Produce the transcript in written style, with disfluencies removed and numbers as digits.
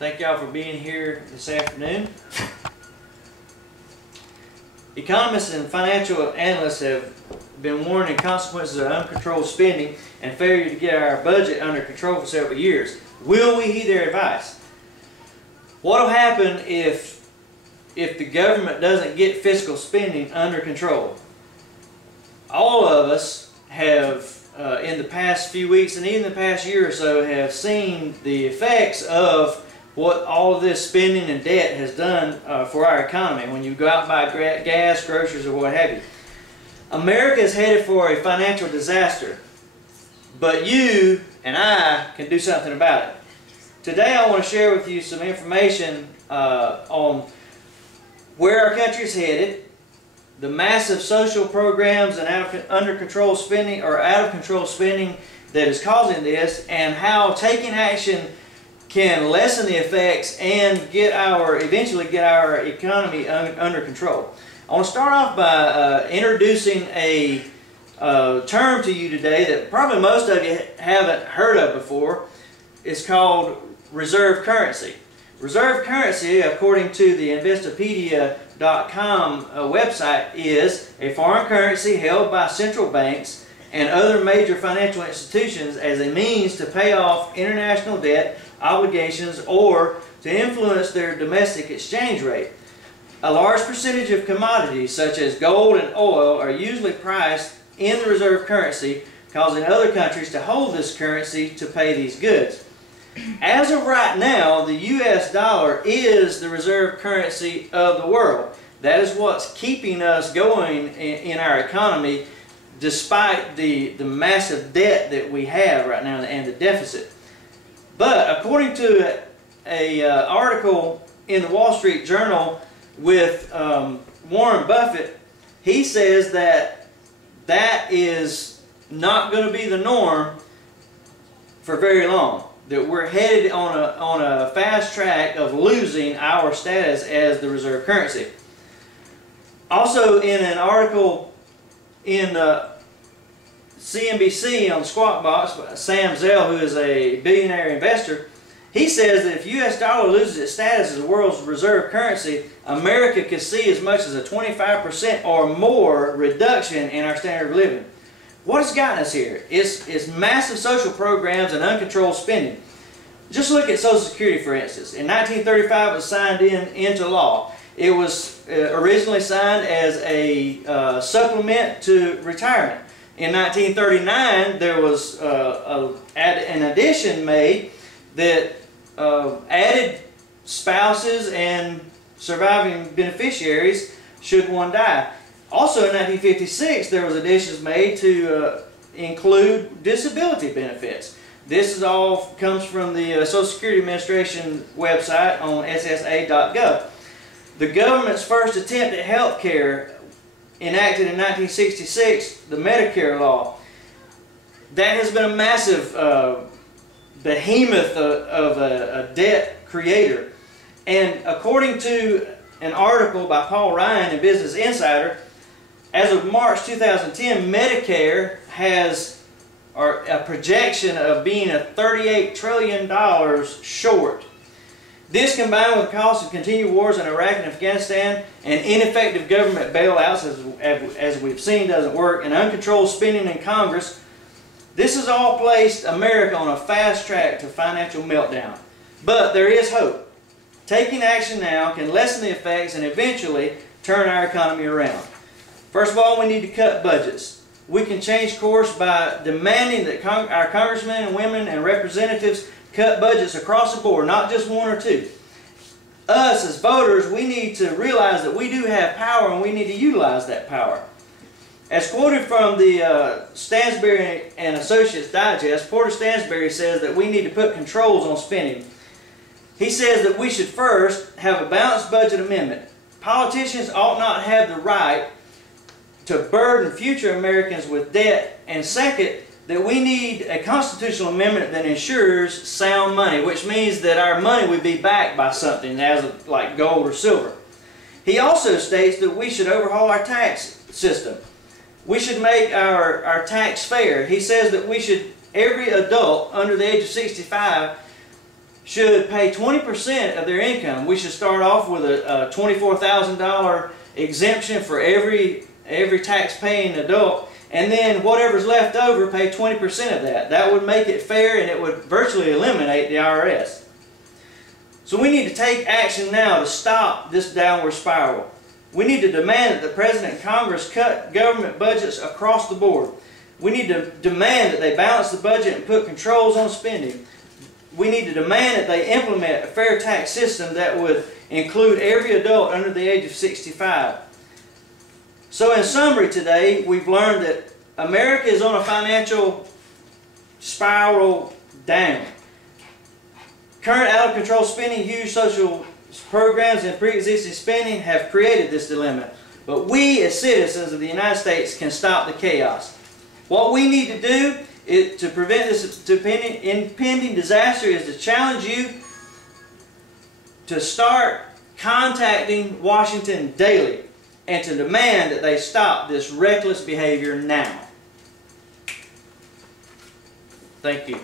Thank y'all for being here this afternoon. Economists and financial analysts have been warning of consequences of uncontrolled spending and failure to get our budget under control for several years. Will we heed their advice? What will happen if the government doesn't get fiscal spending under control? All of us have, in the past few weeks and even the past year or so, have seen the effects of what all of this spending and debt has done for our economy. When you go out and buy gas, groceries, or what have you. America is headed for a financial disaster, but you and I can do something about it. Today I want to share with you some information on where our country is headed, the massive social programs and under control spending or out of control spending that is causing this, and how taking action can lessen the effects and eventually get our economy under control. I want to start off by introducing a term to you today that probably most of you haven't heard of before. It's called reserve currency. Reserve currency, according to the Investopedia.com website, is a foreign currency held by central banks and other major financial institutions as a means to pay off international debt obligations or to influence their domestic exchange rate. A large percentage of commodities such as gold and oil are usually priced in the reserve currency, causing other countries to hold this currency to pay these goods. As of right now, the US dollar is the reserve currency of the world. That is what's keeping us going in our economy, despite the massive debt that we have right now and the deficit. But according to an article in the Wall Street Journal with Warren Buffett, he says that is not going to be the norm for very long. That we're headed on a fast track of losing our status as the reserve currency. Also, in an article in CNBC on Squawk Box, Sam Zell, who is a billionaire investor, he says that if US dollar loses its status as the world's reserve currency, America could see as much as a 25% or more reduction in our standard of living. What has gotten us here? It's massive social programs and uncontrolled spending. Just look at Social Security, for instance. In 1935, it was signed into law. It was originally signed as a supplement to retirement. In 1939, there was an addition made that added spouses and surviving beneficiaries should one die. Also in 1956, there was additions made to include disability benefits. This all comes from the Social Security Administration website on SSA.gov. The government's first attempt at health care, enacted in 1966, the Medicare law, that has been a massive behemoth of a debt creator. And according to an article by Paul Ryan in Business Insider, as of March 2010, Medicare has a projection of being $38 trillion short. This, combined with the cost of continued wars in Iraq and Afghanistan and ineffective government bailouts, as we've seen, doesn't work, and uncontrolled spending in Congress, this has all placed America on a fast track to financial meltdown. But there is hope. Taking action now can lessen the effects and eventually turn our economy around. First of all, we need to cut budgets. We can change course by demanding that our congressmen and women and representatives cut budgets across the board, not just one or two. Us as voters, we need to realize that we do have power and we need to utilize that power. As quoted from the Stansberry and Associates Digest, Porter Stansberry says that we need to put controls on spending. He says that we should first have a balanced budget amendment. Politicians ought not have the right to burden future Americans with debt, and second, that we need a constitutional amendment that ensures sound money, which means that our money would be backed by something like gold or silver. He also states that we should overhaul our tax system. We should make our tax fair. He says that every adult under the age of 65 should pay 20% of their income. We should start off with a $24,000 exemption for every tax-paying adult, and then whatever's left over, pay 20% of that. That would make it fair, and it would virtually eliminate the IRS. So we need to take action now to stop this downward spiral. We need to demand that the President and Congress cut government budgets across the board. We need to demand that they balance the budget and put controls on spending. We need to demand that they implement a fair tax system that would include every adult under the age of 65. So in summary today, we've learned that America is on a financial spiral down. Current out-of-control spending, huge social programs, and pre-existing spending have created this dilemma. But we as citizens of the United States can stop the chaos. What we need to do to prevent this impending disaster is to challenge you to start contacting Washington daily and to demand that they stop this reckless behavior now. Thank you.